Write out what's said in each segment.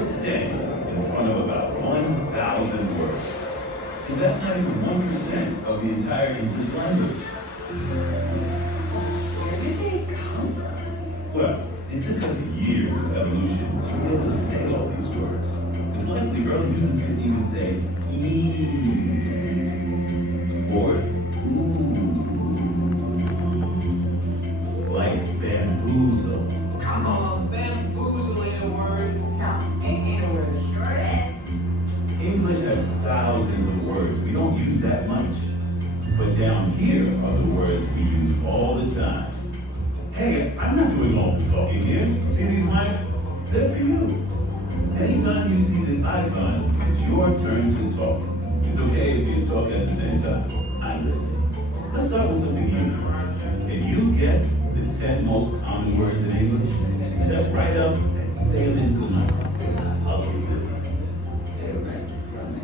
We're staying in front of about 1,000 words. And that's not even 1% of the entire English language. Where did they come from? Well, it took us years of evolution to be able to say all these words. It's likely early humans couldn't even say or ooh, like bamboozle. Come on, bamboozle ain't a word. No, English. Sure is. English has thousands of words. We don't use that much. But down here are the words we use all the time. Hey, I'm not doing all the talking here. See these mics? They're for you. Anytime you see this icon, it's your turn to talk. It's okay if you talk at the same time. I'm listening. Let's start with something easy. Can you guess the 10 most common words in English? Step right up and say them into the mics. I'll give you the hint. They're right in front of me.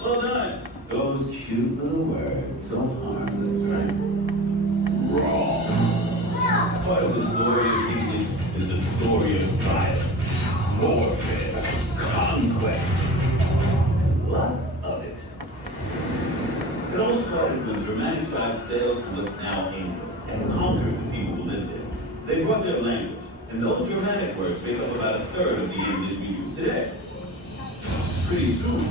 Well done. Those cute little words, so harmless, right? Wrong. Part of the story of English is the story of violence, warfare, conquest, and lots of it. It all started when Germanic tribes sailed to what's now England and conquered the people who lived there. They brought their language, and those Germanic words make up about a third of the English we use today. Pretty soon,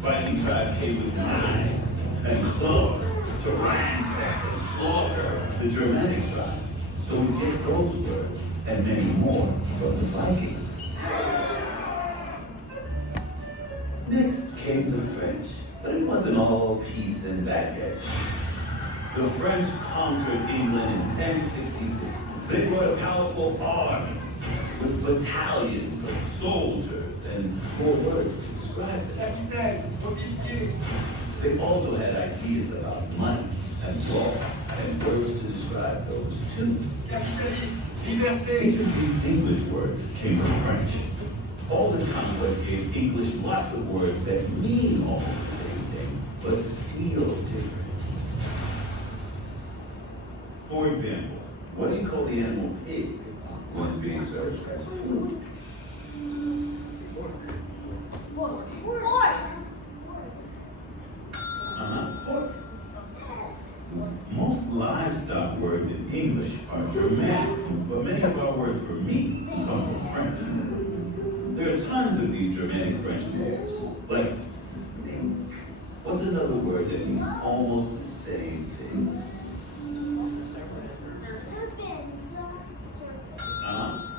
Viking tribes came with knives and clubs to ransack and slaughter the Germanic tribes. So we get those words and many more from the Vikings. Next came the French, but it wasn't all peace and baguettes. The French conquered England in 1066. They brought a powerful army with battalions of soldiers and more words to describe them. They also had ideas about money and law and words to describe those too. Each of these English words came from French. All this conquest gave English lots of words that mean almost the same thing, but feel different. For example, what do you call the animal pig when it's being served as food? Pork. Pork. Most livestock words in English are Germanic, but many of our words for meat come from French. There are tons of these Germanic French words, like snake. What's another word that means almost the same thing?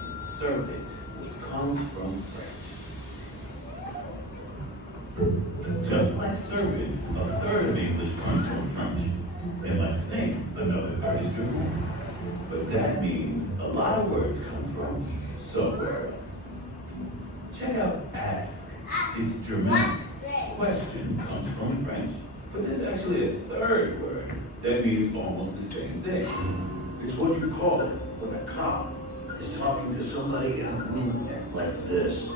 It's serpent, which comes from French. Just like serpent, a third of English comes from French. And like snake, another third is Germanic. But that means a lot of words come from subwords. Check out ask. It's Germanic. Question comes from French. But there's actually a third word that means almost the same thing. It's what you call it when a cop is talking to somebody like this.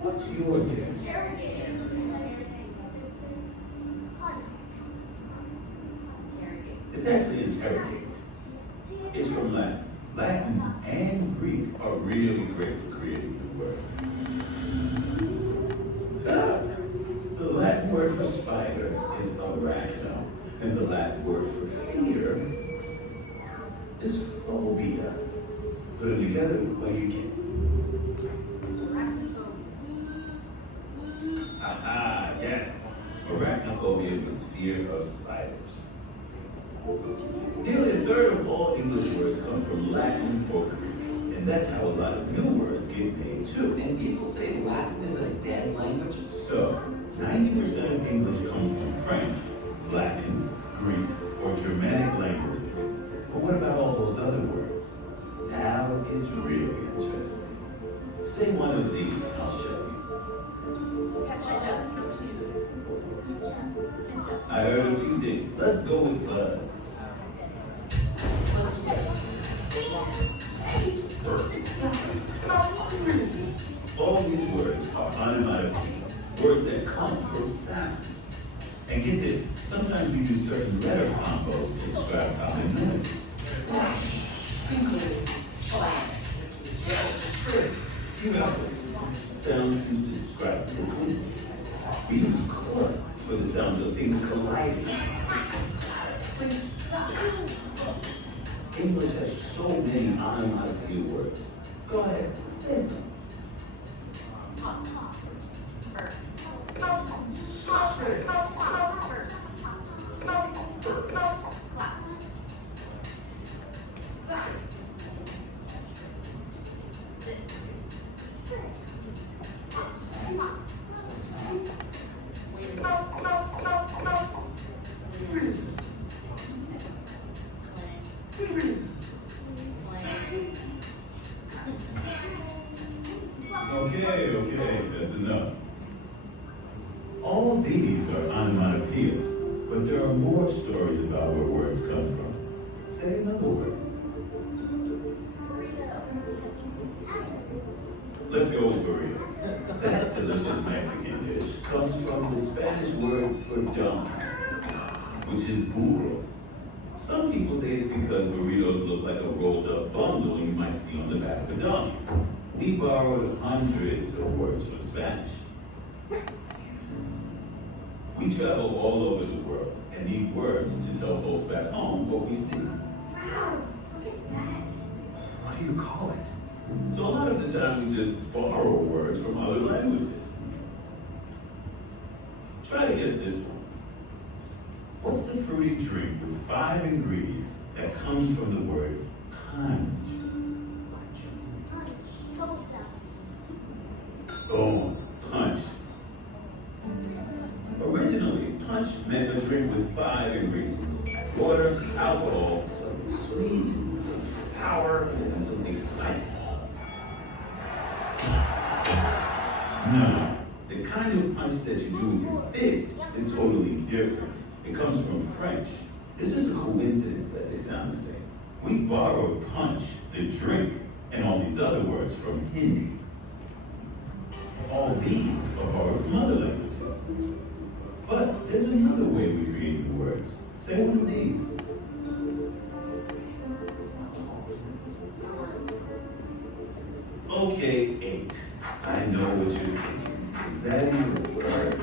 What's your guess? It's actually interrogate. It's from Latin. Latin and Greek are really great for creating new words. The Latin word for spider is arachno, and the Latin word for fear is phobia. Put them together, what do you get? Aha, yes. Arachnophobia means fear of spiders. Nearly a third of all English words come from Latin or Greek, and that's how a lot of new words get made too. And people say Latin is a dead language? So, 90% of English comes from French, Latin, Greek, or Germanic languages. But what about all those other words? Now gets really interesting. Say one of these and I'll show you. I heard a few things. Let's go with buzz. All these words are onomatopoeia, words that come from sounds. And get this, sometimes we use certain letter combos to describe common noises. Sound seems to describe liquids. We use cluck for the sounds of things colliding. English has so many onomatopoeia words. Go ahead, say some. Okay, that's enough. All these are onomatopoeias, but there are more stories about where words come from. Say another word. Let's go with burrito. That delicious Mexican dish comes from the Spanish word for donkey, which is burro. Some people say it's because burritos look like a rolled up bundle you might see on the back of a donkey. We borrowed hundreds of words from Spanish. We travel all over the world and need words to tell folks back home what we see. What do you call it? So a lot of the time we just borrow words from other languages. Try to guess this one. What's the fruity drink with 5 ingredients that comes from the word punch? Oh, punch. Originally, punch meant a drink with 5 ingredients. Water, alcohol, something sweet, something sour, and something spicy. No, the kind of punch that you do with your fist is totally different. It comes from French. It's just a coincidence that they sound the same. We borrowed punch, the drink, and all these other words from Hindi. All these are borrowed from other languages. But there's another way we create new words. Say one of these. Okay, 8. I know what you're thinking. Is that even a word?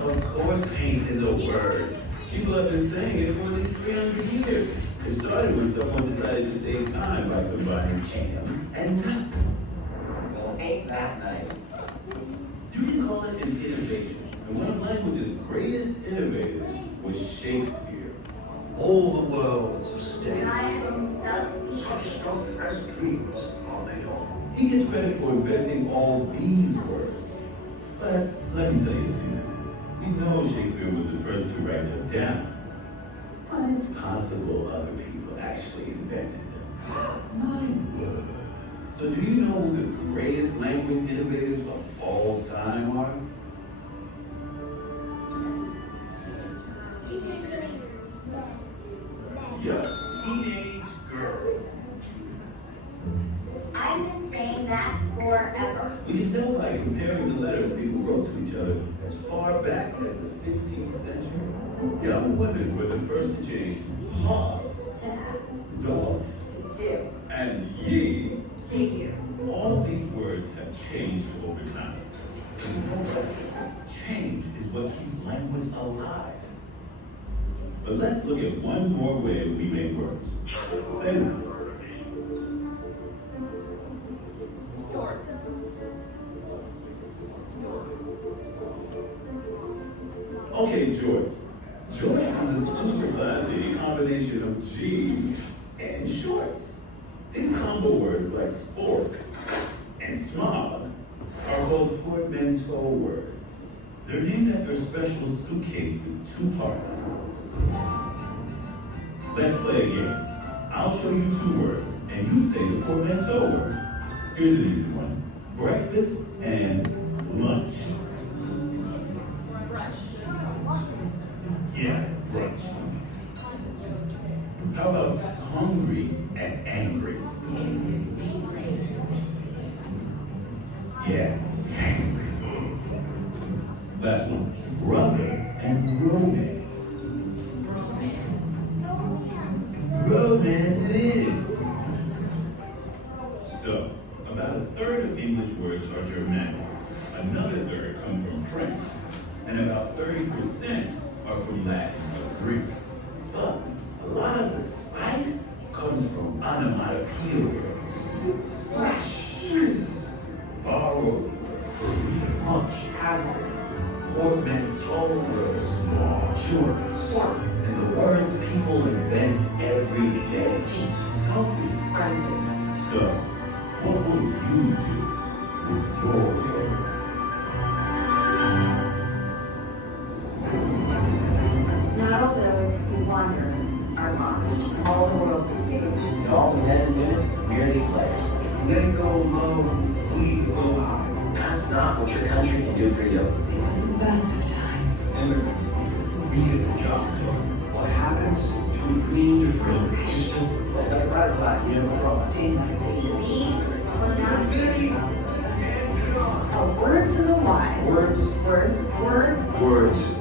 Of course ain't is a word. People have been saying it for at least 300 years. It started when someone decided to save time by combining am and not. Well, ain't that nice? You can call it an innovation. And one of language's greatest innovators was Shakespeare. All the worlds of stage. Such stuff as dreams are made of. He gets credit for inventing all these words. But let me tell you a secret. We know Shakespeare was the first to write them down. But it's possible other people actually invented them. My word. So do you know who the greatest language innovators of all time are? Yeah, teenage girls. I've been saying that forever. We can tell by comparing the letters people wrote to each other as far back as the 15th century. Young women were the first to change Hoth, Doth, and Ye. All these words have changed over time. And you know what? Change is what keeps language alive. But let's look at one more way we make words. Say one. Okay, jorts. Jorts is a super classy combination of jeans and shorts. These combo words like spork and smog are called portmanteau words. They're named after a special suitcase with 2 parts. Let's play a game. I'll show you two words, and you say the portmanteau word. Here's an easy one. Breakfast and lunch. Yeah, brunch. How about hungry and angry? Yeah, angry. Last one. Brother and romance. Romance it is. So, about a third of English words are Germanic. Another third come from French. And about 30% are from Latin or Greek. But a lot of the spice comes from onomatopoeia words. Splash. Borrow. Punch, hazard, Portmanteau words. small, short, spark, And the words people invent every day. eat, healthy, friendly. So, what will you do with your words? Not all those who wander are lost. All the world's a stage. All men and women, merely players. They go low, we go high. Ask not what your country can do for you. It was the best of times. Immigrants, needed a job. What happens to green to frill? Just to like a butterfly, you never cross. Stay my way. To be will not Infinity. A word to the wise. Words. Words. Words